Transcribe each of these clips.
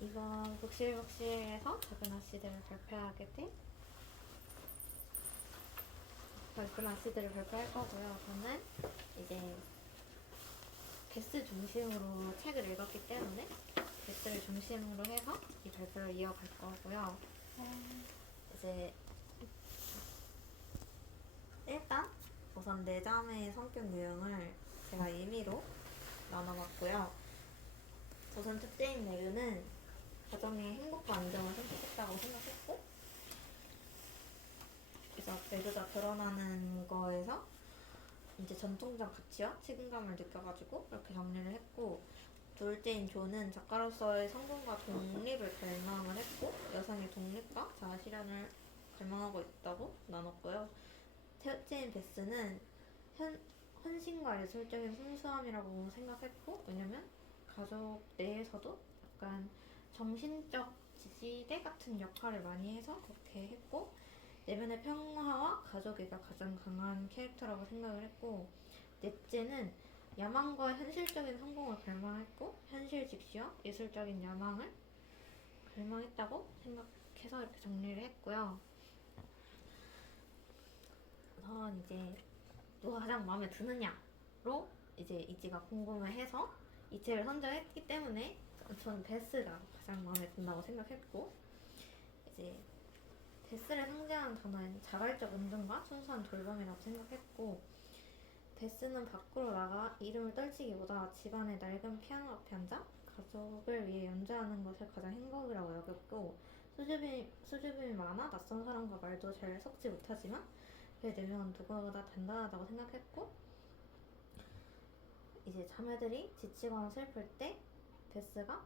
이번 북실북실에서 작은 아씨들을 발표할 거고요. 저는 이제 베스 중심으로 책을 읽었기 때문에 베스를 중심으로 해서 이 발표를 이어갈 거고요. 이제 일단 우선 네 자매의 성격 유형을 제가 임의로 나눠봤고요. 우선 첫째인 레그는 가정의 행복과 안정을 선택했다고 생각했고, 그래서 레그가 드러나는 거에서 이제 전통적 가치와 책임감을 느껴가지고 이렇게 정리를 했고, 둘째인 조는 작가로서의 성공과 독립을 갈망을 했고 여성의 독립과 자아실현을 갈망하고 있다고 나눴고요. 셋째인 베스는 헌신과 예술적인 순수함이라고 생각했고, 왜냐면 가족 내에서도 약간 정신적 지지대 같은 역할을 많이 해서 그렇게 했고, 내면의 평화와 가족애가 가장 강한 캐릭터라고 생각을 했고, 넷째는 야망과 현실적인 성공을 갈망했고 현실 직시와 예술적인 야망을 갈망했다고 생각해서 이렇게 정리를 했고요. 우선 이제 누가 가장 마음에 드느냐로 이제 이지가 궁금해해서 이 책을 선정했기 때문에 저는 베스가 가장 마음에 든다고 생각했고, 이제 베스를 상징하는 단어는 자발적 은둔과 순수한 돌봄이라고 생각했고, 베스는 밖으로 나가 이름을 떨치기보다 집안의 낡은 피아노 앞에 앉아 가족을 위해 연주하는 것을 가장 행복이라고 여겼고, 수줍음이 많아 낯선 사람과 말도 잘 섞지 못하지만 그의 내면은 누구보다 단단하다고 생각했고, 이제 자매들이 지치거나 슬플 때 베스가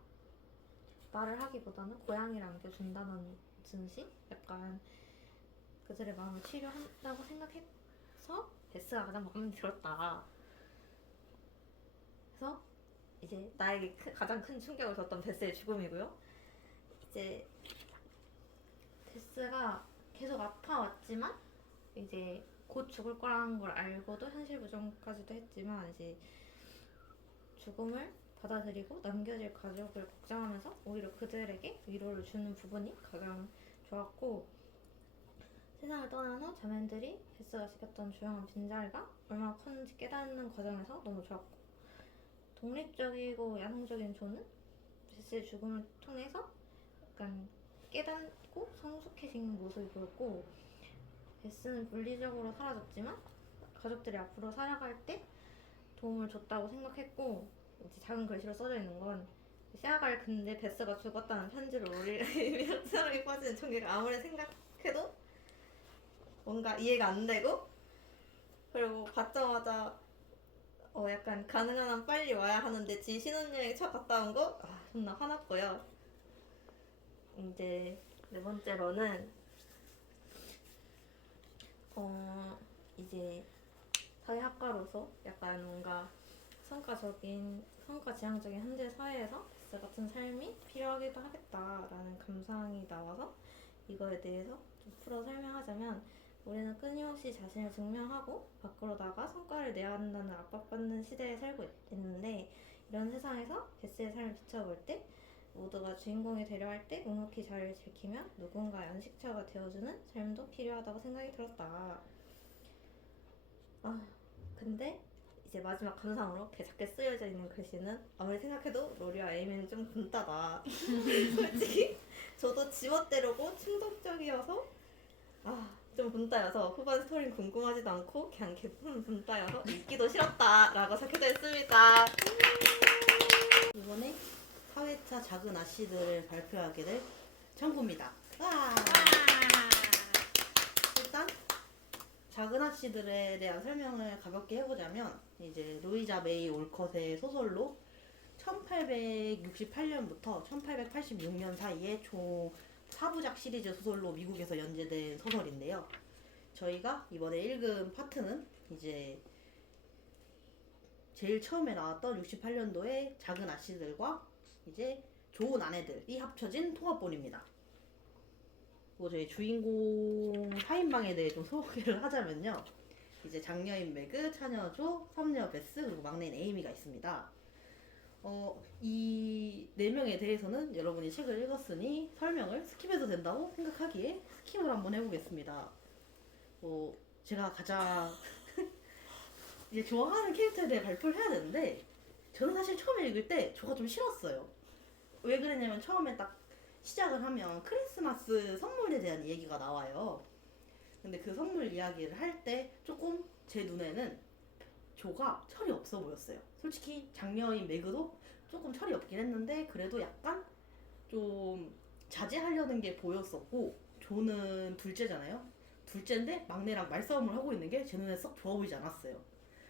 말을 하기보다는 고양이를 안겨준다는 듯이 약간 그들의 마음을 치료한다고 생각해서 베스가 가장 마음에 들었다. 그래서 이제 나에게 가장 큰 충격을 줬던 베스의 죽음이고요. 이제 베스가 계속 아파왔지만 이제 곧 죽을 거라는 걸 알고도 현실 부정까지도 했지만 이제 죽음을 받아들이고 남겨질 가족을 걱정하면서 오히려 그들에게 위로를 주는 부분이 가장 좋았고, 세상을 떠난 후 자매들이 베스가 지켰던 조용한 빈자리가 얼마나 컸는지 깨닫는 과정에서 너무 좋았고, 독립적이고 야성적인 조는 베스의 죽음을 통해서 약간 깨닫고 성숙해진 모습이 보였고, 베스는 물리적으로 사라졌지만 가족들이 앞으로 살아갈 때 도움을 줬다고 생각했고, 이제 작은 글씨로 써져 있는 건 시아갈 근데 베스가 죽었다는 편지를 올리며 사랑에 빠지는 종이가 아무리 생각해도 뭔가 이해가 안 되고, 그리고 받자마자 약간 가능한 한 빨리 와야 하는데 지 신혼여행 차 갔다 온 거 존나 화났고요. 이제 네 번째로는 이제 사회학과로서 약간 뭔가 성과 지향적인 현재 사회에서 베스 같은 삶이 필요하기도 하겠다라는 감상이 나와서 이거에 대해서 좀 풀어 설명하자면, 우리는 끊임없이 자신을 증명하고 밖으로 나가 성과를 내야 한다는 압박받는 시대에 살고 있는데, 이런 세상에서 베스의 삶을 비춰볼 때 모두가 주인공이 되려 할 때 묵묵히 자리를 지키며 누군가의 안식처가 되어주는 삶도 필요하다고 생각이 들었다. 근데 이제 마지막 감상으로 그 작게 쓰여져 있는 글씨는 아무리 생각해도 로리와 에이미는 좀 분따다. 솔직히 저도 지멋대로고 충동적이어서 좀 분따여서 후반 스토리는 궁금하지도 않고 그냥 개품 분따여서 읽기도 싫었다라고 적혀져 있습니다. 이번에 4회차 작은 아씨들을 발표하게 될 청구입니다. 일단 작은 아씨들에 대한 설명을 가볍게 해보자면, 이제 루이자 메이 올컷의 소설로 1868년부터 1886년 사이에 총 4부작 시리즈 소설로 미국에서 연재된 소설인데요. 저희가 이번에 읽은 파트는 이제 제일 처음에 나왔던 68년도의 작은 아씨들과 이제 좋은 아내들이 합쳐진 통합본입니다. 저희 주인공 4인방에 대해 좀 소개를 하자면요. 이제 장녀인 매그, 차녀 조, 섭녀 베스, 그리고 막내인 에이미가 있습니다. 이 네 명에 대해서는 여러분이 책을 읽었으니 설명을 스킵해도 된다고 생각하기에 스킵을 한번 해보겠습니다. 제가 가장 이제 좋아하는 캐릭터에 대해 발표를 해야 되는데 저는 사실 처음에 읽을 때 조가 좀 싫었어요. 왜 그랬냐면 처음에 딱 시작을 하면 크리스마스 선물에 대한 얘기가 나와요. 근데 그 선물 이야기를 할 때 조금 제 눈에는 조가 철이 없어 보였어요. 솔직히 장녀인 매그도 조금 철이 없긴 했는데 그래도 약간 좀 자제하려는 게 보였었고 조는 둘째잖아요. 둘째인데 막내랑 말싸움을 하고 있는 게 제 눈에 썩 좋아 보이지 않았어요.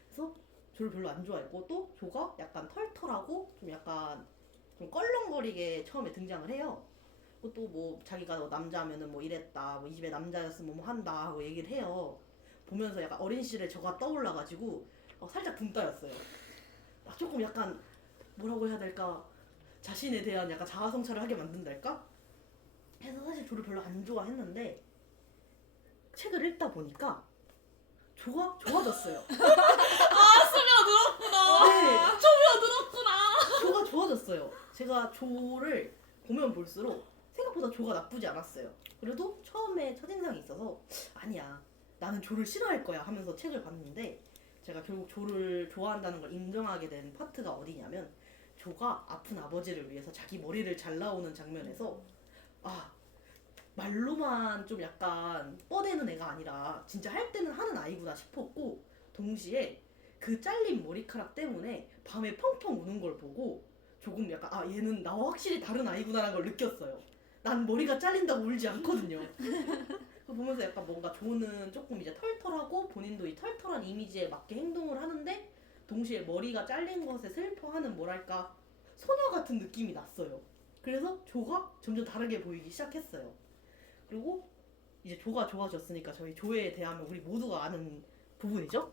그래서 조를 별로 안 좋아했고 또 조가 약간 털털하고 좀 약간 좀 껄렁거리게 처음에 등장을 해요. 또 뭐 자기가 뭐 남자면은 뭐 이랬다, 뭐 이 집에 남자였으면 뭐 한다 하고 얘기를 해요. 보면서 약간 어린 시절에 저가 떠올라가지고 살짝 붕 따였어요. 조금 약간 뭐라고 해야 될까, 자신에 대한 약간 자아성찰을 하게 만든달까? 해서 사실 조를 별로 안 좋아했는데 책을 읽다 보니까 조가 좋아졌어요. 아, 스며들었구나. 네, 스며들었구나. 조가 좋아졌어요. 제가 조를 보면 볼수록 생각보다 조가 나쁘지 않았어요. 그래도 처음에 첫인상이 있어서 아니야, 나는 조를 싫어할 거야 하면서 책을 봤는데 제가 결국 조를 좋아한다는 걸 인정하게 된 파트가 어디냐면 조가 아픈 아버지를 위해서 자기 머리를 잘라오는 장면에서 아, 말로만 좀 약간 뻗대는 애가 아니라 진짜 할 때는 하는 아이구나 싶었고, 동시에 그 잘린 머리카락 때문에 밤에 펑펑 우는 걸 보고 조금 약간 얘는 나와 확실히 다른 아이구나라는 걸 느꼈어요. 난 머리가 잘린다고 울지 않거든요. 그거 보면서 약간 뭔가 조는 조금 이제 털털하고 본인도 이 털털한 이미지에 맞게 행동을 하는데 동시에 머리가 잘린 것에 슬퍼하는 뭐랄까 소녀 같은 느낌이 났어요. 그래서 조가 점점 다르게 보이기 시작했어요. 그리고 이제 조가 좋아졌으니까 저희 조에 대하면 우리 모두가 아는 부분이죠.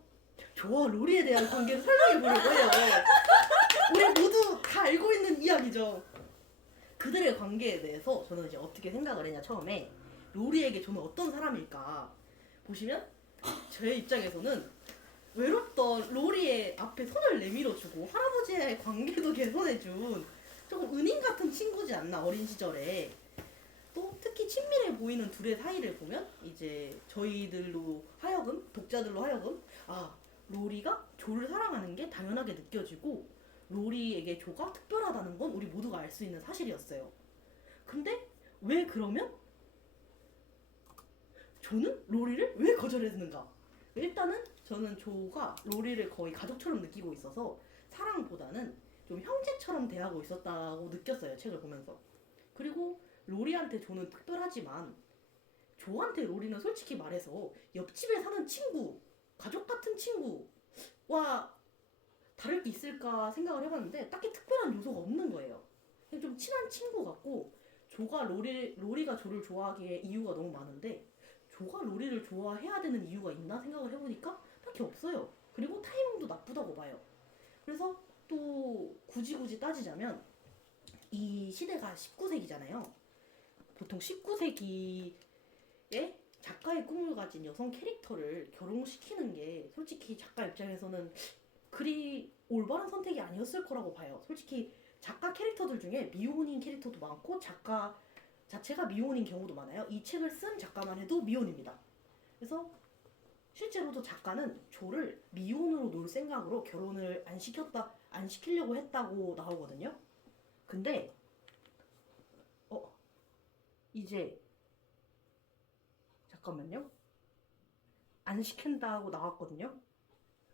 조와 로리에 대한 관계를 설명해 보려고 해요. 우리 모두 다 알고 있는 이야기죠. 그들의 관계에 대해서 저는 이제 어떻게 생각을 했냐, 처음에 로리에게 저는 어떤 사람일까 보시면 제 입장에서는 외롭던 로리의 앞에 손을 내밀어주고 할아버지의 관계도 개선해준 조금 은인 같은 친구지 않나, 어린 시절에. 또 특히 친밀해 보이는 둘의 사이를 보면 이제 저희들로 하여금, 독자들로 하여금 로리가 조를 사랑하는 게 당연하게 느껴지고 로리에게 조가 특별하다는 건 우리 모두가 알 수 있는 사실이었어요. 근데 왜 그러면 조는 로리를 왜 거절했는가? 일단은 저는 조가 로리를 거의 가족처럼 느끼고 있어서 사랑보다는 좀 형제처럼 대하고 있었다고 느꼈어요, 책을 보면서. 그리고 로리한테 조는 특별하지만 조한테 로리는 솔직히 말해서 옆집에 사는 친구, 가족 같은 친구와 다를 게 있을까 생각을 해봤는데 딱히 특별한 요소가 없는 거예요. 그냥 좀 친한 친구 같고, 조가 로리가 조를 좋아하기에 이유가 너무 많은데 조가 로리를 좋아해야 되는 이유가 있나 생각을 해보니까 딱히 없어요. 그리고 타이밍도 나쁘다고 봐요. 그래서 또 굳이 따지자면 이 시대가 19세기잖아요. 보통 19세기에 작가의 꿈을 가진 여성 캐릭터를 결혼시키는 게 솔직히 작가 입장에서는 그리 올바른 선택이 아니었을 거라고 봐요. 솔직히 작가 캐릭터들 중에 미혼인 캐릭터도 많고 작가 자체가 미혼인 경우도 많아요. 이 책을 쓴 작가만 해도 미혼입니다. 그래서 실제로도 작가는 조를 미혼으로 놀 생각으로 결혼을 안 시키려고 했다고 나오거든요. 근데 이제 잠깐만요. 안 시킨다고 나왔거든요.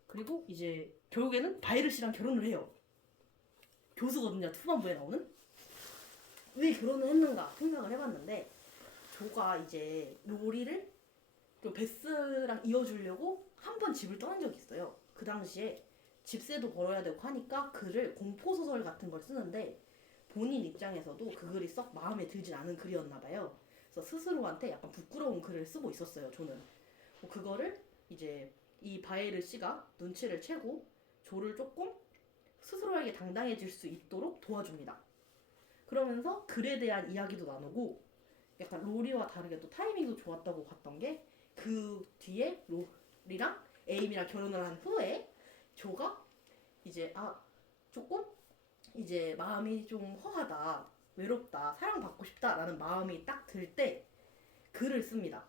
그리고 이제 결국에는 바이르시랑 결혼을 해요. 교수거든요, 후반부에 나오는. 왜 결혼을 했는가 생각을 해봤는데 조가 이제 로리를 좀 베스랑 이어주려고 한 번 집을 떠난 적이 있어요. 그 당시에 집세도 벌어야 되고 하니까 글을 공포소설 같은 걸 쓰는데 본인 입장에서도 그 글이 썩 마음에 들진 않은 글이었나 봐요. 그래서 스스로한테 약간 부끄러운 글을 쓰고 있었어요, 저는. 그거를 이제 이 바에르 씨가 눈치를 채고 조를 조금 스스로에게 당당해질 수 있도록 도와줍니다. 그러면서 글에 대한 이야기도 나누고 약간 로리와 다르게 또 타이밍도 좋았다고 봤던 게 그 뒤에 로리랑 에임이랑 결혼을 한 후에 조가 이제 조금 이제 마음이 좀 허하다, 외롭다, 사랑받고 싶다라는 마음이 딱 들 때 글을 씁니다.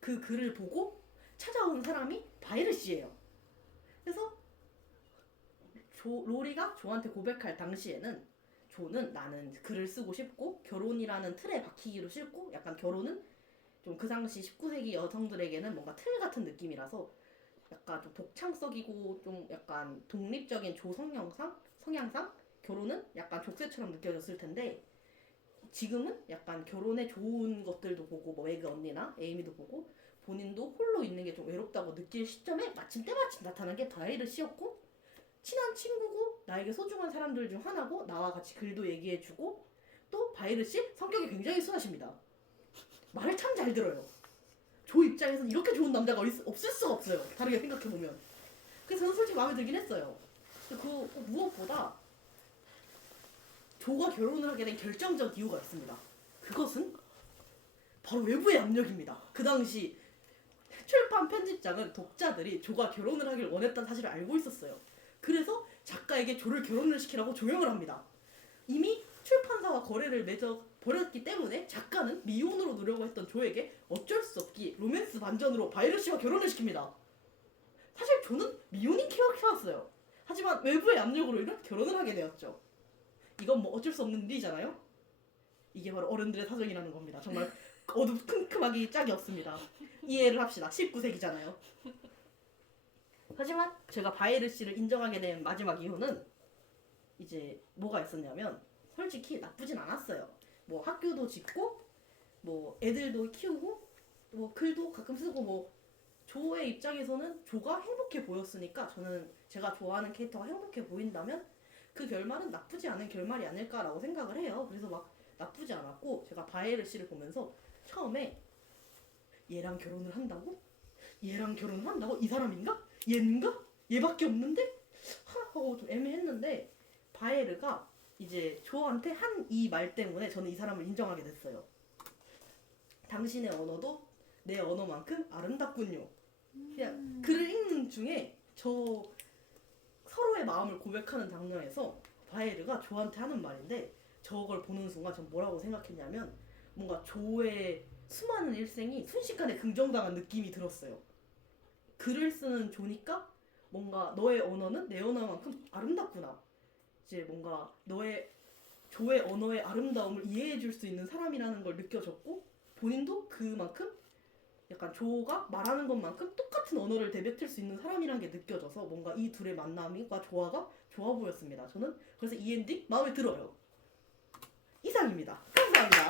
그 글을 보고 찾아온 사람이 바이르 씨예요. 그래서 로리가 조한테 고백할 당시에는 조는 나는 글을 쓰고 싶고 결혼이라는 틀에 박히기도 싫고 약간 결혼은 좀 그 당시 19세기 여성들에게는 뭔가 틀 같은 느낌이라서 약간 좀 독창적이고 좀 약간 독립적인 성향상 결혼은 약간 족쇄처럼 느껴졌을 텐데 지금은 약간 결혼에 좋은 것들도 보고 뭐 매그 언니나 에이미도 보고 본인도 홀로 있는 게 좀 외롭다고 느낄 시점에 마침 때마침 나타난 게 바이르 씨였고 친한 친구고 나에게 소중한 사람들 중 하나고 나와 같이 글도 얘기해주고 또 바이르 씨 성격이 굉장히 순하십니다. 말을 참 잘 들어요. 조 입장에서는 이렇게 좋은 남자가 없을 수가 없어요. 다르게 생각해보면. 그래서 저는 솔직히 마음에 들긴 했어요. 근데 그 무엇보다 조가 결혼을 하게 된 결정적 이유가 있습니다. 그것은 바로 외부의 압력입니다. 그 당시 출판 편집장은 독자들이 조가 결혼을 하길 원했다는 사실을 알고 있었어요. 그래서 작가에게 조를 결혼을 시키라고 조명을 합니다. 이미 출판사와 거래를 맺어 버렸기 때문에 작가는 미혼으로 누려고 했던 조에게 어쩔 수 없기 로맨스 반전으로 바이르 씨와 결혼을 시킵니다. 사실 조는 미혼인 캐릭터였어요. 하지만 외부의 압력으로 인해 결혼을 하게 되었죠. 이건 뭐 어쩔 수 없는 일이잖아요. 이게 바로 어른들의 사정이라는 겁니다. 정말 큼큼하기 짝이 없습니다. 이해를 합시다. 19세기잖아요. 하지만 제가 바이르 씨를 인정하게 된 마지막 이유는 이제 뭐가 있었냐면 솔직히 나쁘진 않았어요. 뭐 학교도 짓고 뭐 애들도 키우고 뭐 글도 가끔 쓰고 뭐 조의 입장에서는 조가 행복해 보였으니까 저는 제가 좋아하는 캐릭터가 행복해 보인다면 그 결말은 나쁘지 않은 결말이 아닐까라고 생각을 해요. 그래서 막 나쁘지 않았고 제가 바이르 씨를 보면서 처음에 얘랑 결혼을 한다고? 얘랑 결혼을 한다고? 이 사람인가? 얘인가? 얘밖에 없는데? 하고 좀 애매했는데 바이르가 이제 조한테 한 이 말 때문에 저는 이 사람을 인정하게 됐어요. 당신의 언어도 내 언어만큼 아름답군요. 그냥 글을 읽는 중에 저 서로의 마음을 고백하는 장면에서 바이르가 조한테 하는 말인데 저걸 보는 순간 전 뭐라고 생각했냐면 뭔가 조의 수많은 일생이 순식간에 긍정당한 느낌이 들었어요. 글을 쓰는 조니까 뭔가 너의 언어는 내 언어만큼 아름답구나. 이제 뭔가 조의 언어의 아름다움을 이해해줄 수 있는 사람이라는 걸 느껴졌고 본인도 그만큼 약간 조가 말하는 것만큼 똑같은 언어를 내뱉을 수 있는 사람이라는 게 느껴져서 뭔가 이 둘의 만남과 조화가 좋아 보였습니다. 저는 그래서 이 엔딩 마음에 들어요. 이상입니다. 감사합니다.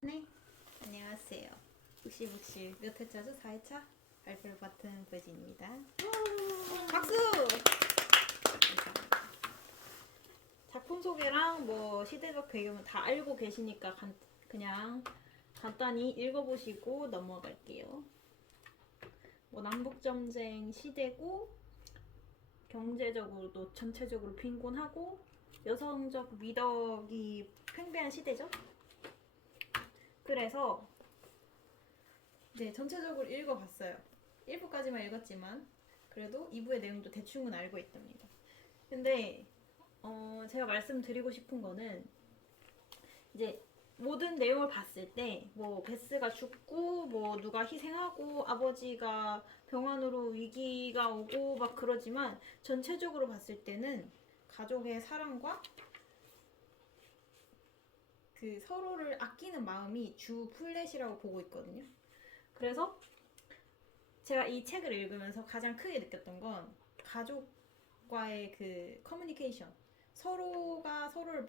네, 안녕하세요. 묵시묵시 몇 회차죠? 4회차? 알프를 맡은 브지입니다. 박수! 감사합니다. 작품 소개랑 뭐 시대적 배경은 다 알고 계시니까 그냥 간단히 읽어보시고 넘어갈게요. 뭐 남북전쟁 시대고 경제적으로도 전체적으로 빈곤하고 여성적 미덕이 팽배한 시대죠. 그래서 네, 전체적으로 읽어봤어요. 1부까지만 읽었지만 그래도 2부의 내용도 대충은 알고 있답니다. 근데 제가 말씀드리고 싶은 거는 이제 모든 내용을 봤을 때 뭐 베스가 죽고 뭐 누가 희생하고 아버지가 병원으로 위기가 오고 막 그러지만 전체적으로 봤을 때는 가족의 사랑과 그 서로를 아끼는 마음이 주 플랫이라고 보고 있거든요. 그래서 제가 이 책을 읽으면서 가장 크게 느꼈던 건 가족과의 그 커뮤니케이션, 서로가 서로를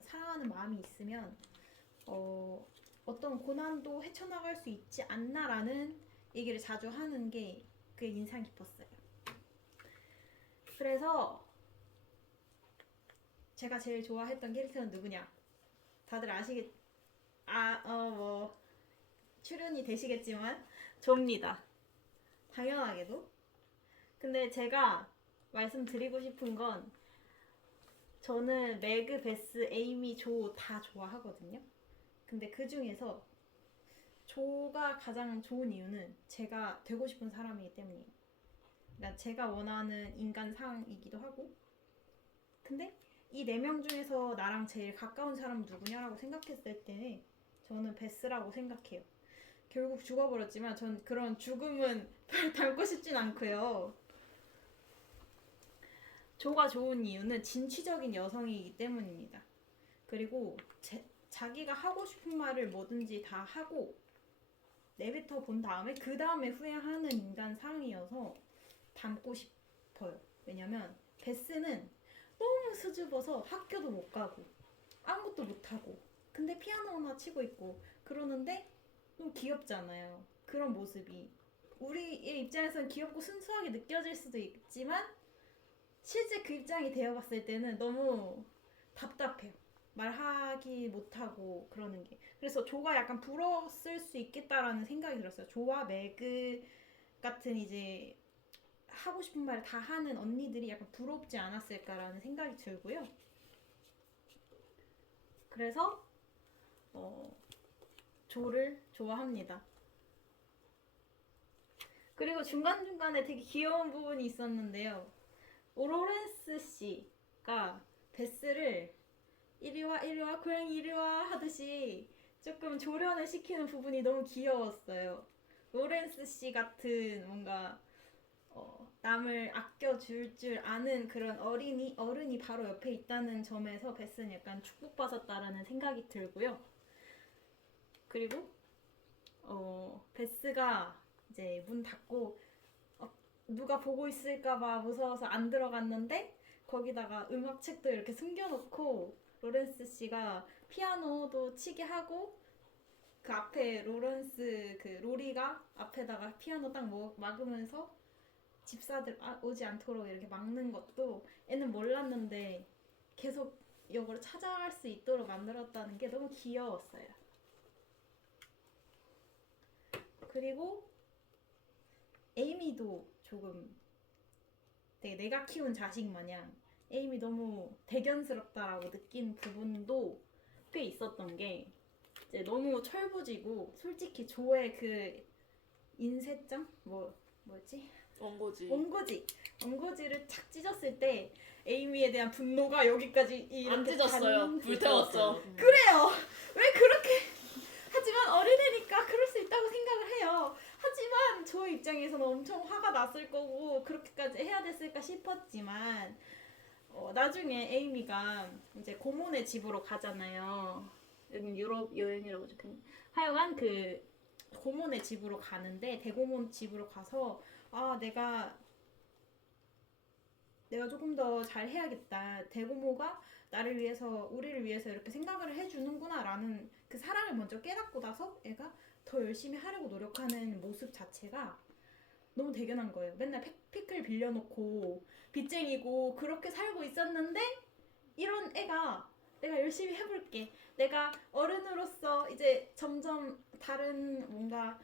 사랑하는 마음이 있으면 어떤 고난도 헤쳐나갈 수 있지 않나라는 얘기를 자주 하는 게 그게 인상 깊었어요. 그래서 제가 제일 좋아했던 캐릭터는 누구냐? 다들 뭐 출연이 되시겠지만 조입니다. 당연하게도. 근데 제가 말씀드리고 싶은 건 저는 매그, 베스, 에이미, 조 다 좋아하거든요. 근데 그 중에서 조가 가장 좋은 이유는 제가 되고 싶은 사람이기 때문이에요. 그러니까 제가 원하는 인간상이기도 하고 근데 이 4명 중에서 나랑 제일 가까운 사람은 누구냐라고 생각했을 때 저는 베스라고 생각해요. 결국 죽어버렸지만 전 그런 죽음은 별 닮고 싶진 않고요. 조가 좋은 이유는 진취적인 여성이기 때문입니다. 그리고 자기가 하고 싶은 말을 뭐든지 다 하고 내뱉어 본 다음에 그 다음에 후회하는 인간상이어서 닮고 싶어요. 왜냐면 베스는 너무 수줍어서 학교도 못 가고 아무것도 못 하고 근데 피아노나 치고 있고 그러는데 너무 귀엽잖아요. 그런 모습이 우리의 입장에서는 귀엽고 순수하게 느껴질 수도 있지만 실제 그 입장이 되어봤을 때는 너무 답답해요. 말하기 못하고 그러는 게. 그래서 조가 약간 부러웠을 수 있겠다라는 생각이 들었어요. 조와 매그 같은 이제 하고 싶은 말을 다 하는 언니들이 약간 부럽지 않았을까라는 생각이 들고요. 그래서 조를 좋아합니다. 그리고 중간중간에 되게 귀여운 부분이 있었는데요. 로렌스 씨가 베스를 이리 와 이리 와 고양이 이리 와 하듯이 조금 조련을 시키는 부분이 너무 귀여웠어요. 로렌스 씨 같은 뭔가 남을 아껴줄 줄 아는 그런 어른이 바로 옆에 있다는 점에서 베스는 약간 축복받았다라는 생각이 들고요. 그리고 베스가 이제 문 닫고 누가 보고 있을까봐 무서워서 안 들어갔는데 거기다가 음악책도 이렇게 숨겨놓고 로렌스 씨가 피아노도 치게 하고 그 앞에 로리가 앞에다가 피아노 딱 막으면서 집사들 오지 않도록 이렇게 막는 것도 애는 몰랐는데 계속 이걸 찾아갈 수 있도록 만들었다는 게 너무 귀여웠어요. 그리고 에이미도 조금 되게 내가 키운 자식 마냥 에이미 너무 대견스럽다라고 느낀 부분도 꽤 있었던 게 이제 너무 철부지고 솔직히 조의 그 인쇄장? 뭐였지? 원고지를 착 찢었을 때 에이미에 대한 분노가 여기까지 이렇게 안 찢었어요. 불태웠죠. 그래요. 왜 그렇게 하지만 어린애니까 그럴 수 있다고 생각을 해요. 하지만 저 입장에서는 엄청 화가 났을 거고 그렇게까지 해야 됐을까 싶었지만 나중에 에이미가 이제 고모네 집으로 가잖아요. 여긴 유럽 여행이라고 적혀있네. 하여간 그 고모네 집으로 가는데 대고모 집으로 가서 내가 조금 더 잘 해야겠다. 대고모가 우리를 위해서 이렇게 생각을 해주는구나 라는 그 사랑을 먼저 깨닫고 나서 애가 더 열심히 하려고 노력하는 모습 자체가 너무 대견한 거예요. 맨날 피클 빌려놓고 빚쟁이고 그렇게 살고 있었는데 이런 애가 내가 열심히 해볼게. 내가 어른으로서 이제 점점 다른 뭔가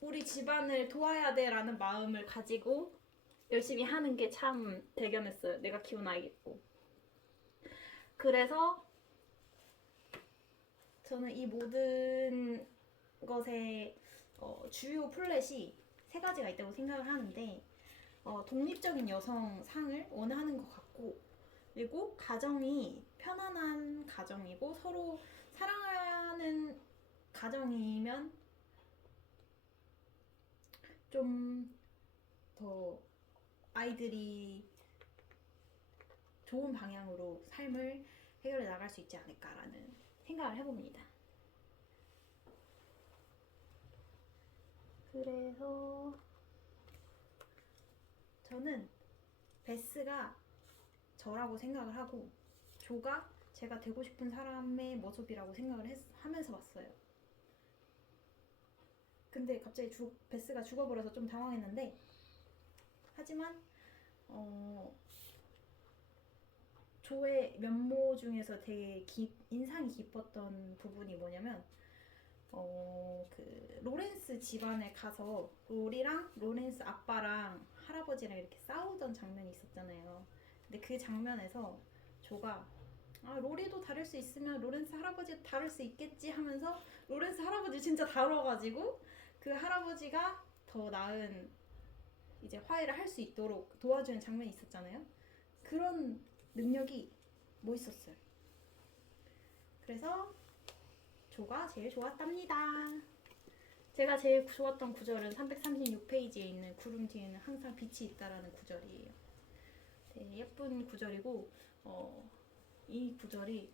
우리 집안을 도와야 돼라는 마음을 가지고 열심히 하는 게 참 대견했어요. 내가 키운 아이겠고. 그래서 저는 이 모든 것의 주요 플랫이 3가지가 있다고 생각을 하는데 독립적인 여성상을 원하는 것 같고 그리고 가정이 편안한 가정이고 서로 사랑하는 가정이면 좀 더 아이들이 좋은 방향으로 삶을 해결해 나갈 수 있지 않을까라는 생각을 해봅니다. 그래서 저는 베스가 저라고 생각을 하고 조가 제가 되고 싶은 사람의 모습이라고 생각을 하면서 봤어요. 근데 갑자기 베스가 죽어버려서 좀 당황했는데 하지만 조의 면모 중에서 되게 인상이 깊었던 부분이 뭐냐면 그 로렌스 집안에 가서 로리랑 로렌스 아빠랑 할아버지랑 이렇게 싸우던 장면이 있었잖아요. 근데 그 장면에서 조가 로리도 다룰 수 있으면 로렌스 할아버지도 다룰 수 있겠지 하면서 로렌스 할아버지 진짜 다뤄가지고 그 할아버지가 더 나은 이제 화해를 할 수 있도록 도와주는 장면이 있었잖아요. 그런 능력이 멋있었어요. 그래서 조가 제일 좋았답니다. 제가 제일 좋았던 구절은 336페이지에 있는 구름 뒤에는 항상 빛이 있다라는 구절이에요. 되게 예쁜 구절이고 이 구절이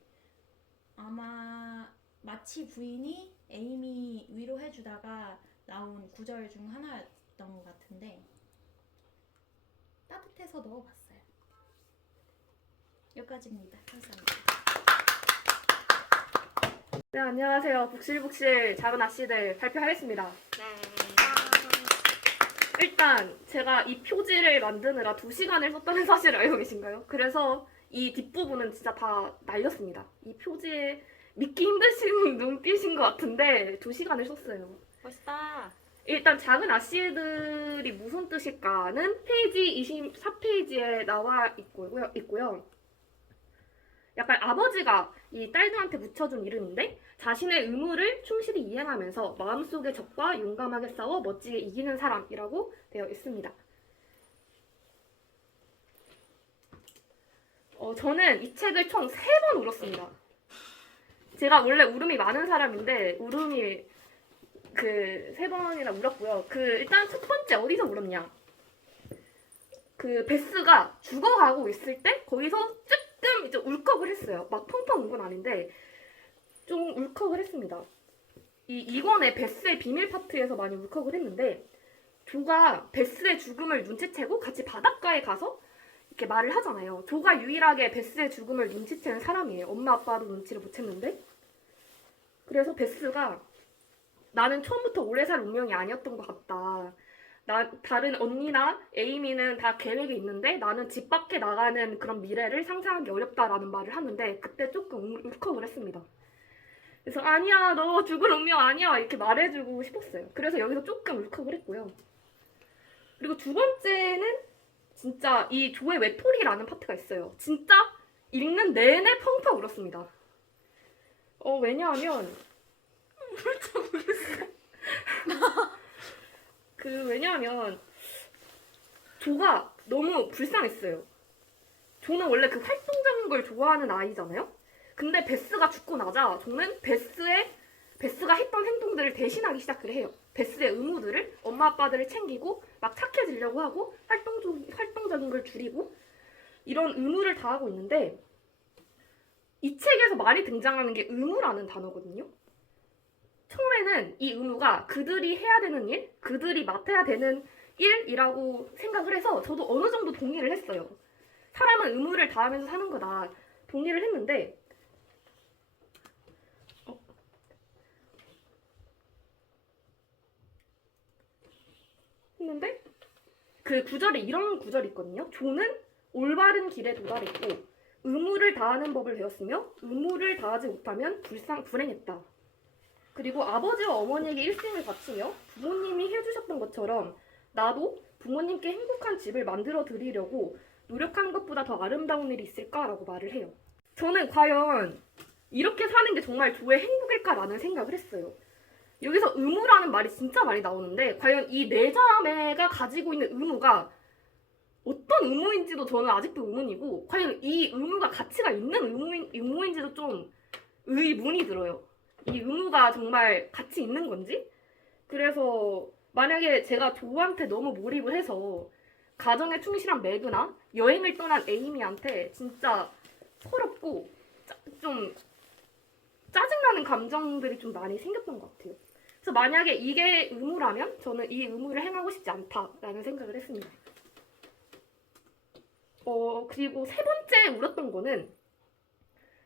아마 마치 부인이 에이미 위로해주다가 나온 구절 중 하나였던 것 같은데 따뜻해서 넣어봤어요. 여기까지입니다. 감사합니다. 네, 안녕하세요. 북실북실 작은 아씨들 발표하겠습니다. 일단 제가 이 표지를 만드느라 2시간을 썼다는 사실을 알고 계신가요? 그래서 이 뒷부분은 진짜 다 날렸습니다. 이 표지에 믿기 힘드신 눈빛인 것 같은데 2시간을 썼어요. 멋있다. 일단 작은 아씨들이 무슨 뜻일까는 페이지 24페이지에 나와 있고요. 약간 아버지가 이 딸들한테 붙여준 이름인데 자신의 의무를 충실히 이행하면서 마음속의 적과 용감하게 싸워 멋지게 이기는 사람이라고 되어 있습니다. 저는 이 책을 총 3번 울었습니다. 제가 원래 울음이 많은 사람인데 울음이 3번이나 울었고요. 일단 첫 번째 어디서 울었냐? 베스가 죽어가고 있을 때 거기서 조금 이제 울컥을 했어요. 막 펑펑 운 건 아닌데 좀 울컥을 했습니다. 이 2권의 베스의 비밀 파트에서 많이 울컥을 했는데 조가 베스의 죽음을 눈치채고 같이 바닷가에 가서 이렇게 말을 하잖아요. 조가 유일하게 베스의 죽음을 눈치채는 사람이에요. 엄마 아빠도 눈치를 못 챘는데 그래서 베스가 나는 처음부터 오래 살 운명이 아니었던 것 같다. 다른 언니나 에이미는 다 계획이 있는데 나는 집 밖에 나가는 그런 미래를 상상하기 어렵다라는 말을 하는데 그때 조금 울컥을 했습니다. 그래서 아니야 너 죽을 운명 아니야 이렇게 말해주고 싶었어요. 그래서 여기서 조금 울컥을 했고요. 그리고 두 번째는 진짜 이 조의 외톨이라는 파트가 있어요. 진짜 읽는 내내 펑펑 울었습니다. 왜냐하면 왜냐하면 조가 너무 불쌍했어요. 조는 원래 활동적인 걸 좋아하는 아이잖아요. 근데 베스가 죽고 나자 조는 베스가 했던 행동들을 대신하기 시작을 해요. 베스의 의무들을 엄마 아빠들을 챙기고 막 착해지려고 하고 활동적인 걸 줄이고 이런 의무를 다하고 있는데 이 책에서 많이 등장하는 게 의무라는 단어거든요. 처음에는 이 의무가 그들이 해야 되는 일, 그들이 맡아야 되는 일이라고 생각을 해서 저도 어느 정도 동의를 했어요. 사람은 의무를 다하면서 사는 거다. 동의를 했는데 그 구절에 이런 구절이 있거든요. 조는 올바른 길에 도달했고 의무를 다하는 법을 배웠으며 의무를 다하지 못하면 불행했다. 그리고 아버지와 어머니에게 일생을 바치며 부모님이 해주셨던 것처럼 나도 부모님께 행복한 집을 만들어 드리려고 노력하는 것보다 더 아름다운 일이 있을까라고 말을 해요. 저는 과연 이렇게 사는 게 정말 조의 행복일까라는 생각을 했어요. 여기서 의무라는 말이 진짜 많이 나오는데 과연 이 네 자매가 가지고 있는 의무가 어떤 의무인지도 저는 아직도 의문이고 과연 이 의무가 가치가 있는 의무인지도 좀 의문이 들어요. 이 의무가 정말 가치 있는 건지? 그래서 만약에 제가 조한테 너무 몰입을 해서 가정에 충실한 매그나 여행을 떠난 에이미한테 진짜 서럽고 좀 짜증나는 감정들이 좀 많이 생겼던 것 같아요. 그래서 만약에 이게 의무라면 저는 이 의무를 행하고 싶지 않다라는 생각을 했습니다. 그리고 세 번째 울었던 거는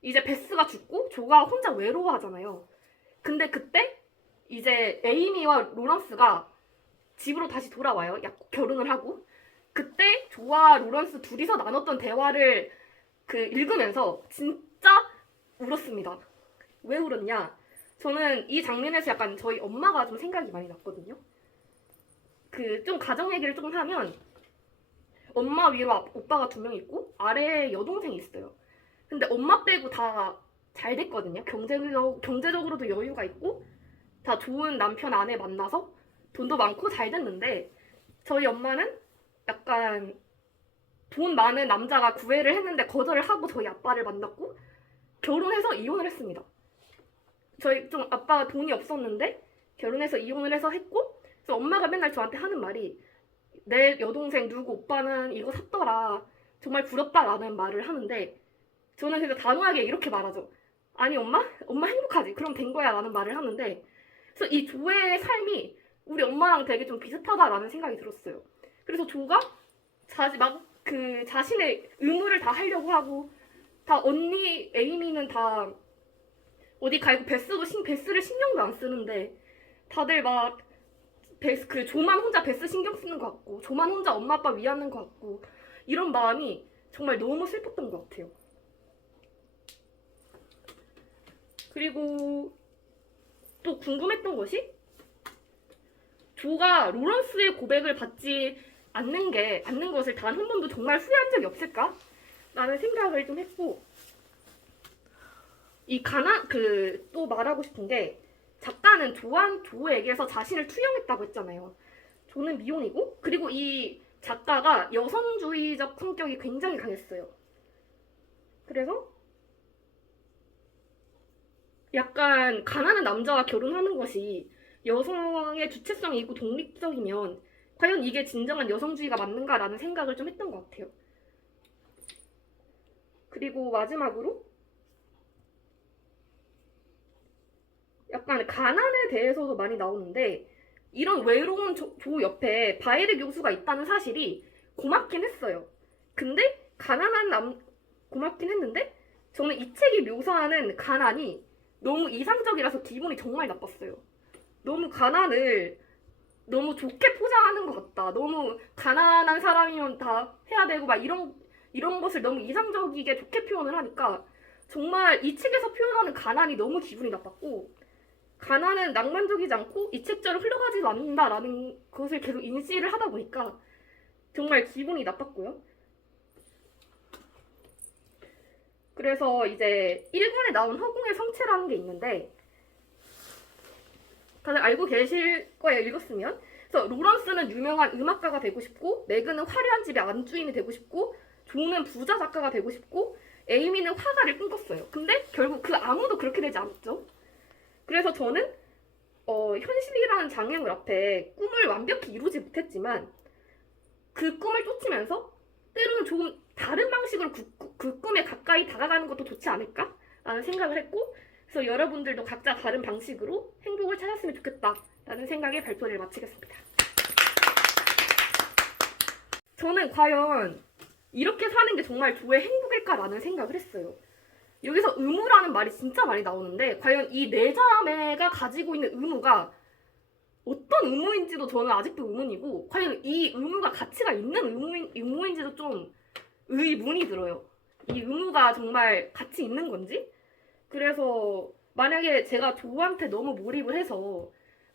이제 베스가 죽고 조가 혼자 외로워하잖아요. 근데 그때 이제 에이미와 로런스가 집으로 다시 돌아와요. 결혼을 하고. 그때 조와 로런스 둘이서 나눴던 대화를 읽으면서 진짜 울었습니다. 왜 울었냐? 저는 이 장면에서 약간 저희 엄마가 좀 생각이 많이 났거든요. 좀 가정 얘기를 조금 하면 엄마 위로 오빠가 2명 있고 아래에 여동생이 있어요. 근데 엄마 빼고 다 잘 됐거든요. 경제적으로도 여유가 있고 다 좋은 남편 아내 만나서 돈도 많고 잘 됐는데 저희 엄마는 약간 돈 많은 남자가 구애를 했는데 거절을 하고 저희 아빠를 만났고 결혼해서 이혼을 했습니다. 저희 좀 아빠가 돈이 없었는데 결혼해서 이혼을 해서 했고, 그래서 엄마가 맨날 저한테 하는 말이 내 여동생 누구 오빠는 이거 샀더라, 정말 부럽다라는 말을 하는데 저는 그래서 단호하게 이렇게 말하죠. 아니 엄마 행복하지? 그럼 된 거야 라는 말을 하는데, 그래서 이 조의 삶이 우리 엄마랑 되게 좀 비슷하다라는 생각이 들었어요. 그래서 조가 자신의 의무를 다 하려고 하고, 다 언니 에이미는 다 어디 가 있고 베스를 신경도 안 쓰는데 다들 막 조만 혼자 베스 신경 쓰는 것 같고, 조만 혼자 엄마 아빠 위하는 것 같고, 이런 마음이 정말 너무 슬펐던 것 같아요. 그리고 또 궁금했던 것이, 조가 로런스의 고백을 받지 않는 것을 단 한 번도 정말 후회한 적이 없을까? 라는 생각을 좀 했고, 또 말하고 싶은 게, 작가는 조에게서 자신을 투영했다고 했잖아요. 조는 미혼이고, 그리고 이 작가가 여성주의적 성격이 굉장히 강했어요. 그래서 약간 가난한 남자와 결혼하는 것이 여성의 주체성이 있고 독립적이면 과연 이게 진정한 여성주의가 맞는가라는 생각을 좀 했던 것 같아요. 그리고 마지막으로 약간 가난에 대해서도 많이 나오는데, 이런 외로운 조 옆에 바이르 교수가 있다는 사실이 고맙긴 했어요. 근데 고맙긴 했는데 저는 이 책이 묘사하는 가난이 너무 이상적이라서 기분이 정말 나빴어요. 너무 가난을 너무 좋게 포장하는 것 같다. 너무 가난한 사람이면 다 해야 되고 막 이런 것을 너무 이상적이게 좋게 표현을 하니까 정말 이 책에서 표현하는 가난이 너무 기분이 나빴고, 가난은 낭만적이지 않고 이 책처럼 흘러가지도 않는다라는 것을 계속 인지를 하다 보니까 정말 기분이 나빴고요. 그래서 이제 1권에 나온 허공의 성체라는 게 있는데, 다들 알고 계실 거예요, 읽었으면. 그래서 로런스는 유명한 음악가가 되고 싶고, 매그는 화려한 집의 안주인이 되고 싶고, 조는 부자 작가가 되고 싶고, 에이미는 화가를 꿈꿨어요. 근데 결국 그 아무도 그렇게 되지 않았죠. 그래서 저는 현실이라는 장애물 앞에 꿈을 완벽히 이루지 못했지만 그 꿈을 쫓으면서 때로는 조금 다른 방식으로 그 꿈에 가까이 다가가는 것도 좋지 않을까라는 생각을 했고, 그래서 여러분들도 각자 다른 방식으로 행복을 찾았으면 좋겠다라는 생각에 발표를 마치겠습니다. 저는 과연 이렇게 사는 게 정말 조의 행복일까라는 생각을 했어요. 여기서 의무라는 말이 진짜 많이 나오는데, 과연 이 네 자매가 가지고 있는 의무가 어떤 의무인지도 저는 아직도 의문이고, 과연 이 의무가 가치가 있는 의무인지도 좀 의문이 들어요. 이 의무가 정말 가치 있는 건지? 그래서 만약에 제가 조한테 너무 몰입을 해서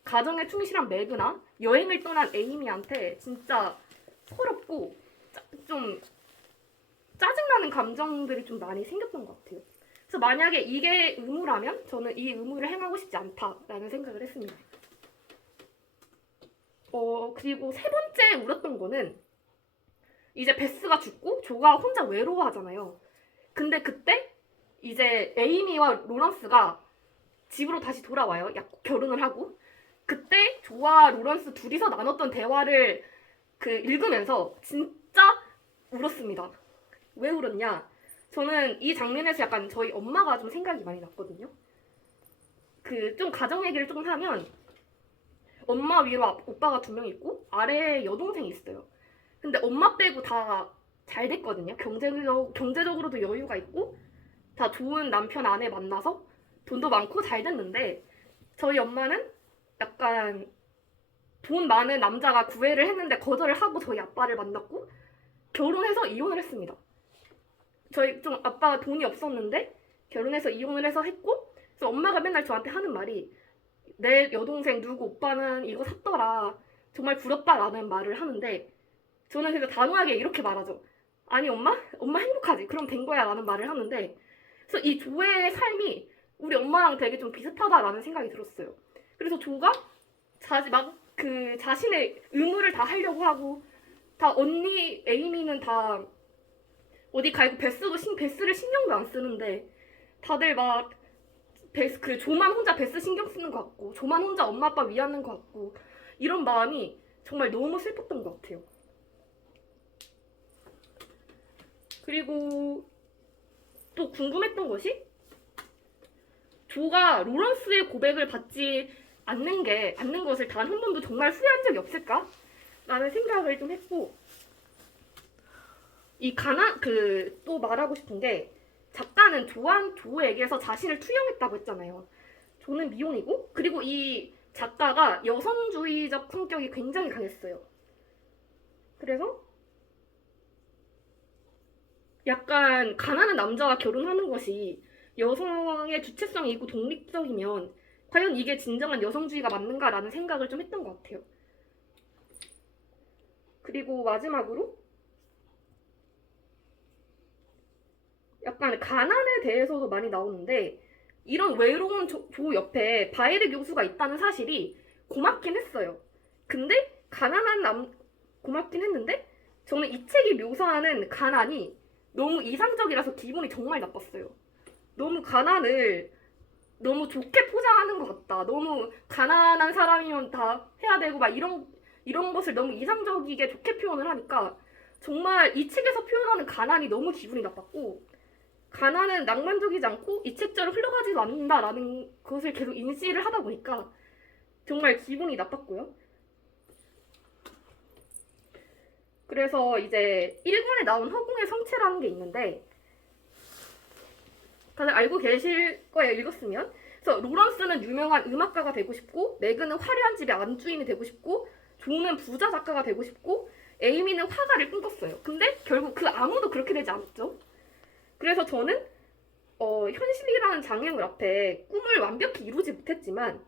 가정에 충실한 매그나 여행을 떠난 에이미한테 진짜 서럽고 좀 짜증나는 감정들이 좀 많이 생겼던 것 같아요. 그래서 만약에 이게 의무라면 저는 이 의무를 행하고 싶지 않다라는 생각을 했습니다. 그리고 세 번째 울었던 거는, 이제 베스가 죽고 조가 혼자 외로워하잖아요. 근데 그때 이제 에이미와 로런스가 집으로 다시 돌아와요. 결혼을 하고. 그때 조와 로런스 둘이서 나눴던 대화를 읽으면서 진짜 울었습니다. 왜 울었냐? 저는 이 장면에서 약간 저희 엄마가 좀 생각이 많이 났거든요. 좀 가정 얘기를 조금 하면, 엄마 위로 오빠가 2명 있고 아래에 여동생이 있어요. 근데 엄마 빼고 다 잘 됐거든요. 경제적으로도 여유가 있고 다 좋은 남편 아내 만나서 돈도 많고 잘 됐는데, 저희 엄마는 약간 돈 많은 남자가 구애를 했는데 거절을 하고 저희 아빠를 만났고 결혼해서 이혼을 했습니다. 저희 좀 아빠가 돈이 없었는데 결혼해서 이혼을 해서 했고, 그래서 엄마가 맨날 저한테 하는 말이 내 여동생 누구 오빠는 이거 샀더라, 정말 부럽다라는 말을 하는데 저는 그래서 단호하게 이렇게 말하죠. 아니 엄마 행복하지? 그럼 된 거야 라는 말을 하는데, 그래서 이 조의 삶이 우리 엄마랑 되게 좀 비슷하다라는 생각이 들었어요. 그래서 조가 자신의 의무를 다 하려고 하고, 다 언니 에이미는 다 어디 가고 베스를 신경도 안 쓰는데 다들 막 그 조만 혼자 베스 신경 쓰는 것 같고 조만 혼자 엄마 아빠 위하는 것 같고 이런 마음이 정말 너무 슬펐던 것 같아요. 그리고 또 궁금했던 것이 조가 로런스의 고백을 받지 않는 것을 단 한 번도 정말 후회한 적이 없을까? 라는 생각을 좀 했고 또 말하고 싶은 게 작가는 조에게서 자신을 투영했다고 했잖아요. 조는 미혼이고 그리고 이 작가가 여성주의적 성격이 굉장히 강했어요. 그래서 약간 가난한 남자와 결혼하는 것이 여성의 주체성이 있고 독립적이면 과연 이게 진정한 여성주의가 맞는가라는 생각을 좀 했던 것 같아요. 그리고 마지막으로 약간 가난에 대해서도 많이 나오는데 이런 외로운 조 옆에 바이르 교수가 있다는 사실이 고맙긴 했어요. 근데 고맙긴 했는데 저는 이 책이 묘사하는 가난이 너무 이상적이라서 기분이 정말 나빴어요. 너무 가난을 너무 좋게 포장하는 것 같다. 너무 가난한 사람이면 다 해야 되고 막 이런 것을 너무 이상적이게 좋게 표현을 하니까 정말 이 책에서 표현하는 가난이 너무 기분이 나빴고 가난은 낭만적이지 않고 이 책처럼 흘러가지도 않는다라는 것을 계속 인지를 하다 보니까 정말 기분이 나빴고요. 그래서 이제 1권에 나온 허공의 성체라는 게 있는데 다들 알고 계실 거예요, 읽었으면. 그래서 로런스는 유명한 음악가가 되고 싶고 매그는 화려한 집의 안주인이 되고 싶고 조는 부자 작가가 되고 싶고 에이미는 화가를 꿈꿨어요. 근데 결국 그 아무도 그렇게 되지 않았죠. 그래서 저는 현실이라는 장애물 앞에 꿈을 완벽히 이루지 못했지만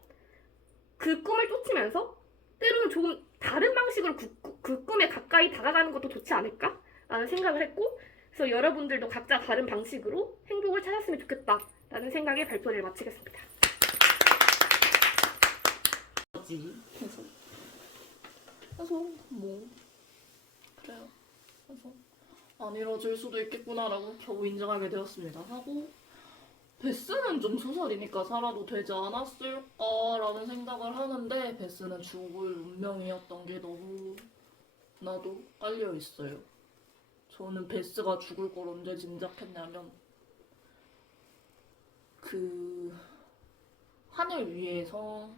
그 꿈을 쫓으면서 때로는 조금 다른 방식으로 그 꿈에 가까이 다가가는 것도 좋지 않을까라는 생각을 했고 그래서 여러분들도 각자 다른 방식으로 행복을 찾았으면 좋겠다라는 생각에 발표를 마치겠습니다. 그래서 뭐 그래요. 그래서 안 이뤄질 수도 있겠구나라고 겨우 인정하게 되었습니다. 하고 베스는 좀 소설이니까 살아도 되지 않았을까라는 생각을 하는데 베스는 죽을 운명이었던 게 너무나도 깔려 있어요. 저는 베스가 죽을 걸 언제 짐작했냐면 그 하늘 위에서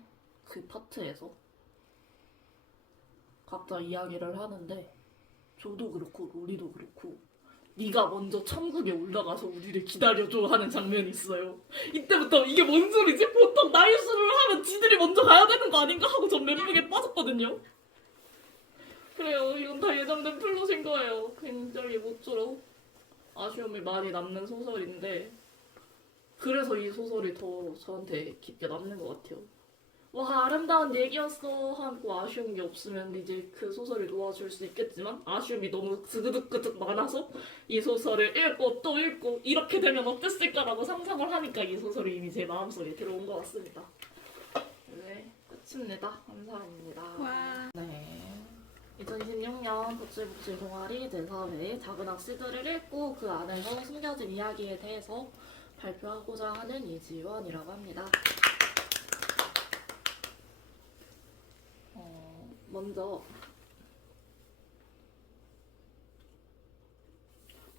그 파트에서 각자 이야기를 하는데 조도 그렇고 로리도 그렇고 네가 먼저 천국에 올라가서 우리를 기다려줘 하는 장면이 있어요. 이때부터 이게 뭔 소리지? 보통 나일수를 하면 지들이 먼저 가야 되는 거 아닌가 하고 전 멘붕에 빠졌거든요. 그래요. 이건 다 예정된 플롯인 거예요. 굉장히 모쪼록 아쉬움이 많이 남는 소설인데 그래서 이 소설이 더 저한테 깊게 남는 것 같아요. 와 아름다운 얘기였어 하고 아쉬운 게 없으면 이제 그 소설을 놓아줄 수 있겠지만 아쉬움이 너무 드그득그득 많아서 이 소설을 읽고 또 읽고 이렇게 되면 어땠을까라고 상상을 하니까 이 소설이 이미 제 마음속에 들어온 것 같습니다. 네 끝입니다. 감사합니다. 와. 네 2026년 복질복질 동아리 제4회 작은 악시들을 읽고 그 안에서 숨겨진 이야기에 대해서 발표하고자 하는 이지원이라고 합니다.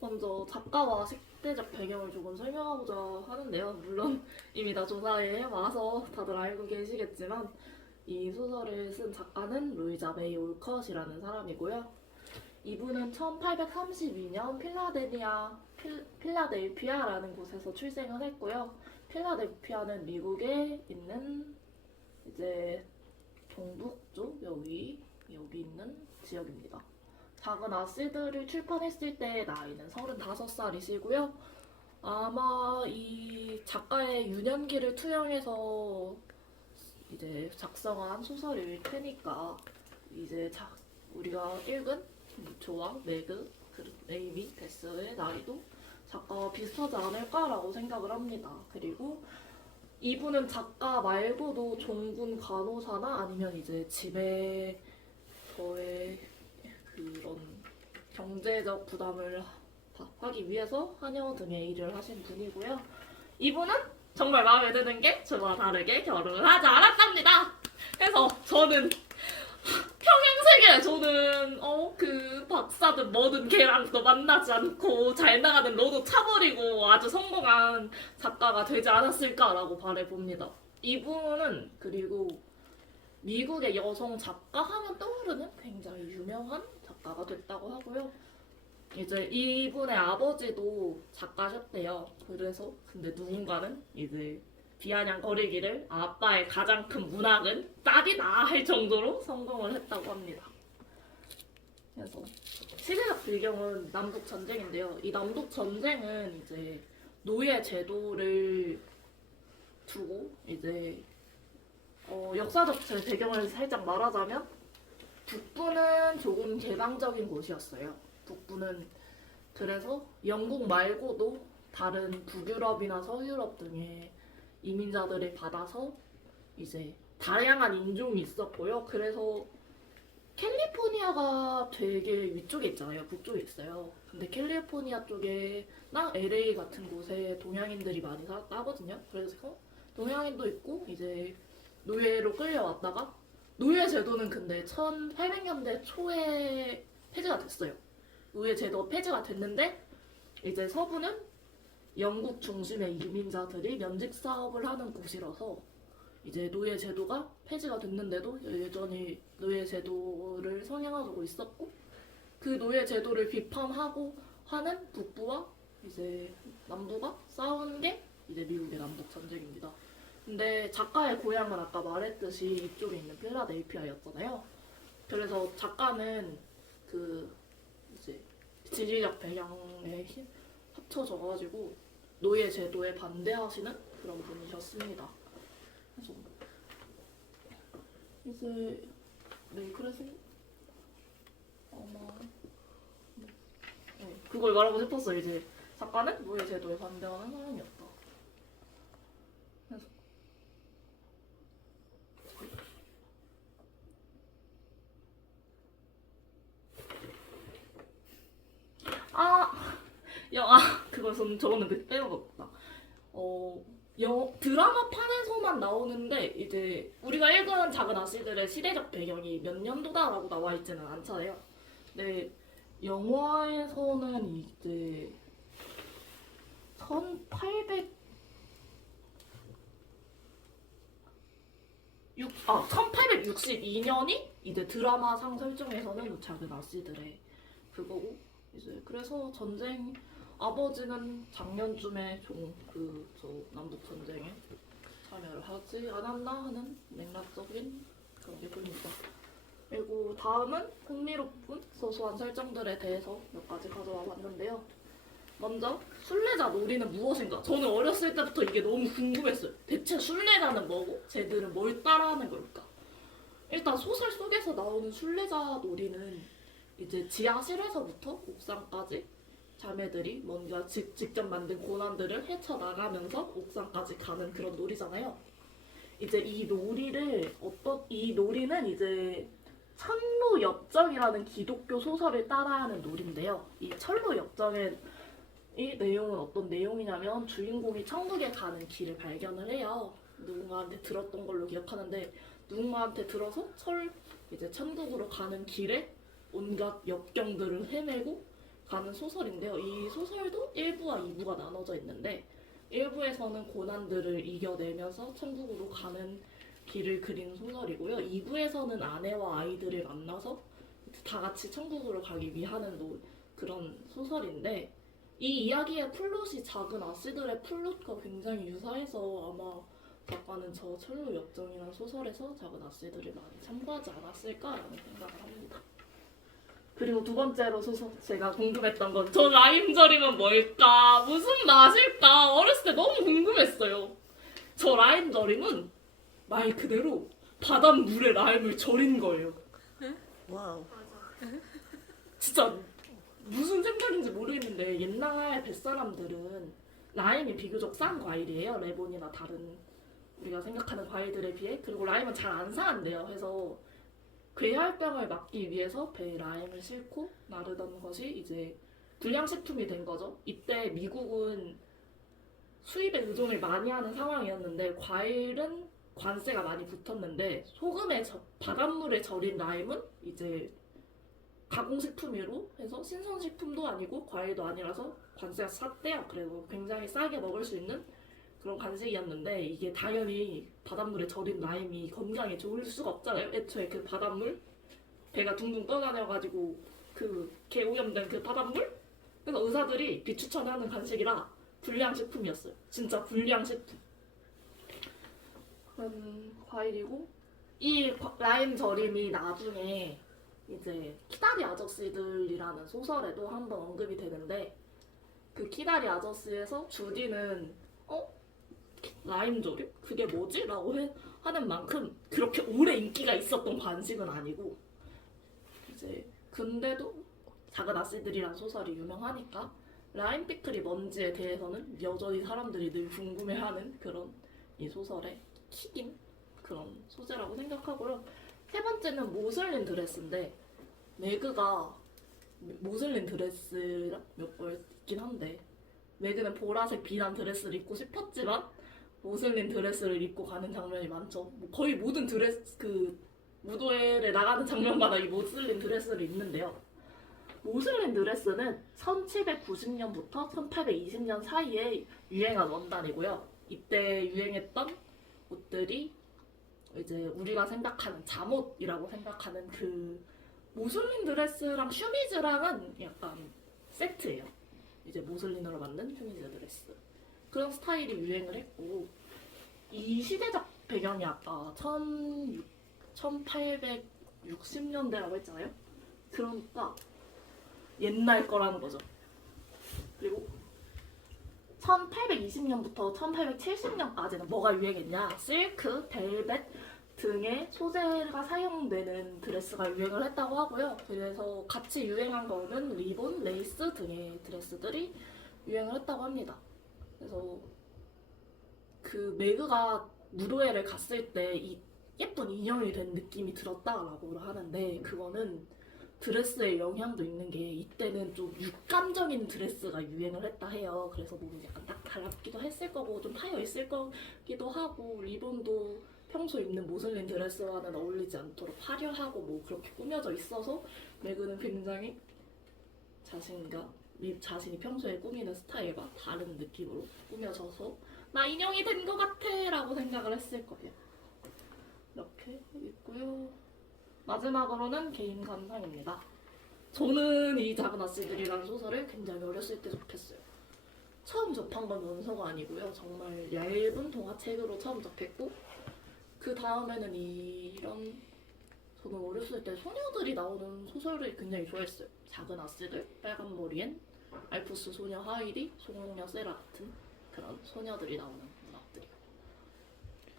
먼저 작가와 시대적 배경을 조금 설명하고자 하는데요. 물론 이미 다 조사에 와서 다들 알고 계시겠지만 이 소설을 쓴 작가는 루이자 메이 올컷이라는 사람이고요. 이분은 1832년 필라델피아라는 곳에서 출생을 했고요. 필라델피아는 미국에 있는 이제 동북쪽 여기 있는 지역입니다. 작은 아시드를 출판했을 때 나이는 35살이시고요. 아마 이 작가의 유년기를 투영해서 이제 작성한 소설일 테니까 이제 우리가 읽은 조와 매그, 에이미, 베스의 나이도 작가와 비슷하지 않을까라고 생각을 합니다. 그리고 이분은 작가 말고도 종군 간호사나 아니면 이제 집에서의 그런 경제적 부담을 하기 위해서 한여 등의 일을 하신 분이고요. 이분은 정말 마음에 드는 게 저와 다르게 결혼을 하지 않았답니다. 그래서 저는 평행세계 저는 그 박사든 뭐든 걔랑 또 만나지 않고 잘 나가는 로도 차버리고 아주 성공한 작가가 되지 않았을까라고 바라봅니다. 이분은 그리고 미국의 여성 작가 하면 떠오르는 굉장히 유명한 작가가 됐다고 하고요. 이제 이분의 아버지도 작가셨대요. 그래서 근데 누군가는 이제 비아냥거리기를 아빠의 가장 큰 문학은 딸이다 할 정도로 성공을 했다고 합니다. 그래서 시대적 배경은 남북 전쟁인데요. 이 남북 전쟁은 이제 노예 제도를 두고 이제 역사적 배경을 살짝 말하자면 북부는 조금 개방적인 곳이었어요. 북부는 그래서 영국 말고도 다른 북유럽이나 서유럽 등의 이민자들을 받아서 이제 다양한 인종이 있었고요. 그래서 캘리포니아가 되게 위쪽에 있잖아요. 북쪽에 있어요. 근데 캘리포니아 쪽에나 LA 같은 곳에 동양인들이 많이 살거든요. 그래서 동양인도 있고 이제 노예로 끌려왔다가 노예 제도는 근데 1800년대 초에 폐지가 됐어요. 노예 제도 폐지가 됐는데 이제 서부는 영국 중심의 이민자들이 면직 사업을 하는 곳이라서 이제 노예 제도가 폐지가 됐는데도 여전히 노예 제도를 성행하고 있었고 그 노예 제도를 비판하고 하는 북부와 이제 남부가 싸운 게 이제 미국의 남북 전쟁입니다. 근데 작가의 고향은 아까 말했듯이 이쪽에 있는 필라델피아였잖아요. 그래서 작가는 그 이제 지리적 배경에 합쳐져가지고 노예 제도에 반대하시는 그런 분이셨습니다. 그래서 이제 네 그래서 아마 네, 그걸 말하고 싶었어요. 이제 작가는 노예 제도에 반대하는 사람이었다. 그래서 그걸 저는 그 빼먹었다. 드라마판에서만 나오는데 이제 우리가 읽은 작은 아씨들의 시대적 배경이 몇 년도다라고 나와 있지는 않잖아요. 근데 영화에서는 이제 1862년이 이제 드라마상 설정에서는 작은 아씨들의 그거고 이제 그래서 전쟁 아버지는 작년쯤에 저 남북 전쟁에 참여를 하지 않았나 하는 맥락적인 그런 게 보입니다. 그리고 다음은 흥미롭군 소소한 설정들에 대해서 몇 가지 가져와 봤는데요. 먼저 순례자 놀이는 무엇인가? 저는 어렸을 때부터 이게 너무 궁금했어요. 대체 순례자는 뭐고 쟤들은 뭘 따라하는 걸까? 일단 소설 속에서 나오는 순례자 놀이는 이제 지하실에서부터 옥상까지 자매들이 뭔가 직접 만든 고난들을 헤쳐나가면서 옥상까지 가는 그런 놀이잖아요. 이제 이 놀이는 이제 천로역정이라는 기독교 소설을 따라하는 놀인데요. 이 천로역정의 이 내용은 어떤 내용이냐면 주인공이 천국에 가는 길을 발견을 해요. 누군가한테 들었던 걸로 기억하는데 누군가한테 들어서 이제 천국으로 가는 길에 온갖 역경들을 헤매고 가는 소설인데요. 이 소설도 1부와 2부가 나눠져 있는데 1부에서는 고난들을 이겨내면서 천국으로 가는 길을 그린 소설이고요. 2부에서는 아내와 아이들을 만나서 다 같이 천국으로 가기 위하는 그런 소설인데 이 이야기의 플롯이 작은 아씨들의 플롯과 굉장히 유사해서 아마 작가는 저 천로역정이라는 소설에서 작은 아씨들을 많이 참고하지 않았을까라는 생각을 합니다. 그리고 두 번째로 제가 궁금했던 건 저 라임 절임은 뭘까? 무슨 맛일까? 어렸을 때 너무 궁금했어요. 저 라임 절임은 말 그대로 바닷물에 라임을 절인 거예요. 와우. 진짜 무슨 생각인지 모르겠는데 옛날 뱃사람들은 라임이 비교적 싼 과일이에요. 레몬이나 다른 우리가 생각하는 과일들에 비해. 그리고 라임은 잘 안 상한대요. 해서 괴혈병을 막기 위해서 배에 라임을 싣고 나르던 것이 이제 불량식품이 된 거죠. 이때 미국은 수입에 의존을 많이 하는 상황이었는데 과일은 관세가 많이 붙었는데 바닷물에 절인 라임은 이제 가공식품으로 해서 신선식품도 아니고 과일도 아니라서 관세가 쌌대요. 그래서 굉장히 싸게 먹을 수 있는 그런 간식이었는데 이게 당연히 바닷물에 절인 라임이 건강에 좋을 수가 없잖아요. 애초에 그 바닷물 배가 둥둥 떠다녀가지고 그 개오염된 그 바닷물? 그래서 의사들이 비추천하는 간식이라 불량식품이었어요. 진짜 불량식품. 그런 과일이고 이 라임 절임이 나중에 이제 키다리 아저씨들이라는 소설에도 한번 언급이 되는데 그 키다리 아저씨에서 주디는 라임 절임? 그게 뭐지? 라고 하는 만큼 그렇게 오래 인기가 있었던 관식은 아니고 이제 근데도 작은 아씨들이라는 소설이 유명하니까 라임 피클이 뭔지에 대해서는 여전히 사람들이 늘 궁금해하는 그런 이 소설의 킥인 그런 소재라고 생각하고요. 세 번째는 모슬린 드레스인데 매그가 모슬린 드레스랑 몇 벌 있긴 한데 매그는 보라색 비단 드레스를 입고 싶었지만 모슬린 드레스를 입고 가는 장면이 많죠. 뭐 거의 모든 드레스 그 무도회를 나가는 장면마다 이 모슬린 드레스를 입는데요. 모슬린 드레스는 1790년부터 1820년 사이에 유행한 원단이고요. 이때 유행했던 옷들이 이제 우리가 생각하는 잠옷이라고 생각하는 그 모슬린 드레스랑 슈미즈랑은 약간 세트예요. 이제 모슬린으로 만든 슈미즈 드레스. 그런 스타일이 유행을 했고 이 시대적 배경이 아까 1860년대라고 했잖아요. 그러니까 옛날 거라는 거죠. 그리고 1820년부터 1870년까지는 뭐가 유행했냐? 실크, 벨벳 등의 소재가 사용되는 드레스가 유행을 했다고 하고요. 그래서 같이 유행한 거는 리본, 레이스 등의 드레스들이 유행을 했다고 합니다. 그래서 그 매그가 무도회를 갔을 때 이 예쁜 인형이 된 느낌이 들었다라고 하는데 그거는 드레스의 영향도 있는 게 이때는 좀 육감적인 드레스가 유행을 했다 해요. 그래서 몸이 약간 딱 달라붙기도 했을 거고 좀 파여 있을 거기도 하고 리본도 평소 입는 모슬린 드레스와는 어울리지 않도록 화려하고 뭐 그렇게 꾸며져 있어서 매그는 굉장히 자신이 평소에 꾸미는 스타일과 다른 느낌으로 꾸며져서 나 인형이 된 것 같아 라고 생각을 했을 거예요. 이렇게 있고요. 마지막으로는 개인 감상입니다. 저는 이 작은 아씨들이라는 소설을 굉장히 어렸을 때 접했어요. 처음 접한 건 원서가 아니고요. 정말 얇은 동화책으로 처음 접했고 그 다음에는 저는 어렸을 때 소녀들이 나오는 소설을 굉장히 좋아했어요. 작은 아씨들, 빨간 머리엔, 알프스 소녀 하이리, 송홍녀 세라 같은 그런 소녀들이 나오는 문학들이요.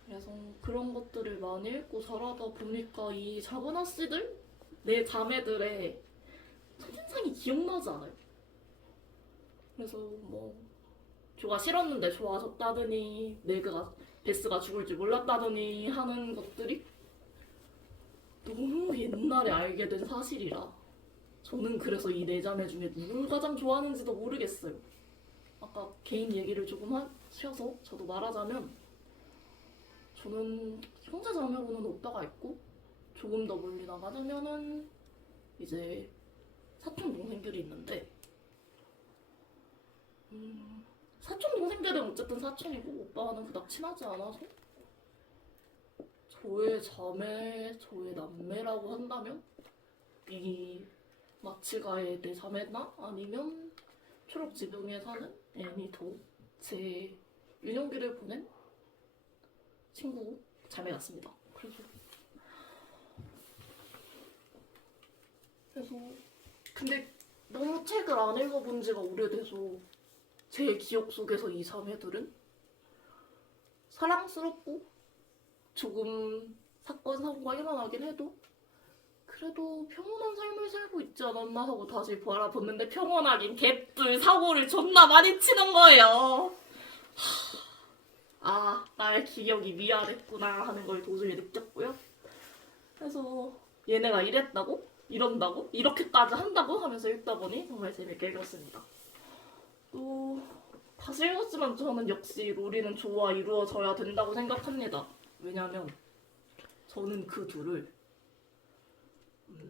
그래서 그런 것들을 많이 읽고 자라다 보니까 이 작은 아씨들, 내 자매들의 첫인상이 기억나지 않아요. 그래서 뭐 조가 싫었는데 좋아졌다더니 베스가 죽을 줄 몰랐다더니 하는 것들이 너무 옛날에 알게 된 사실이라 저는 그래서 이 네 자매 중에 누굴 가장 좋아하는지도 모르겠어요. 아까 개인 얘기를 조금 하셔서 저도 말하자면 저는 형제 자매로는 오빠가 있고 조금 더 멀리 나가자면은 이제 사촌 동생들이 있는데 사촌 동생들은 어쨌든 사촌이고 오빠와는 그닥 친하지 않아서 저의 자매, 저의 남매라고 한다면 이 마치가의 내 자매나 아니면 초록지붕에 사는 애니도 제 유년기를 보낸 친구 자매 같습니다. 그래서 근데 너무 책을 안 읽어본 지가 오래돼서 제 기억 속에서 이 자매들은 사랑스럽고 조금 사건 사고가 일어나긴 해도 그래도 평온한 삶을 살고 있지 않았나 하고 다시 바라봤는데 평온하긴 개뿔 사고를 존나 많이 치는 거예요. 나의 기억이 미안했구나 하는 걸 도중에 느꼈고요. 그래서 얘네가 이랬다고 이런다고? 이렇게까지 한다고? 하면서 읽다 보니 정말 재밌게 읽었습니다. 또 다시 읽었지만 저는 역시 로리는 조와 이루어져야 된다고 생각합니다. 왜냐면 저는 그 둘을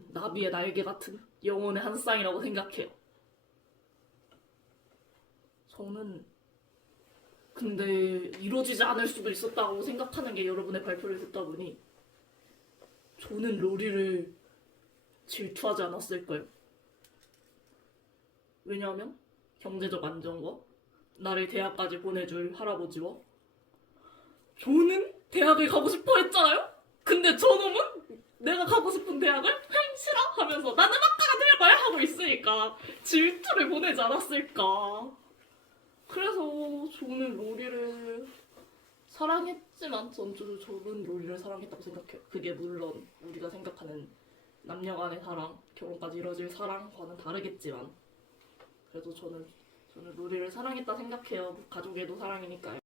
나비의 날개 같은 영혼의 한 쌍이라고 생각해요. 저는 근데 이루어지지 않을 수도 있었다고 생각하는 게 여러분의 발표를 듣다 보니 저는 로리를 질투하지 않았을까요? 왜냐하면 경제적 안정과 나를 대학까지 보내줄 할아버지와 저는 대학을 가고 싶어 했잖아요? 근데 저놈은 내가 가고 싶은 대학을 싫어 하면서 나는 막 가야 될 거야 하고 있으니까 질투를 보내지 않았을까. 그래서 저는 로리를 사랑했지만 저는 로리를 사랑했다고 생각해요. 그게 물론 우리가 생각하는 남녀 간의 사랑, 결혼까지 이뤄질 사랑과는 다르겠지만 그래도 저는 로리를 사랑했다 생각해요. 가족에도 사랑이니까요.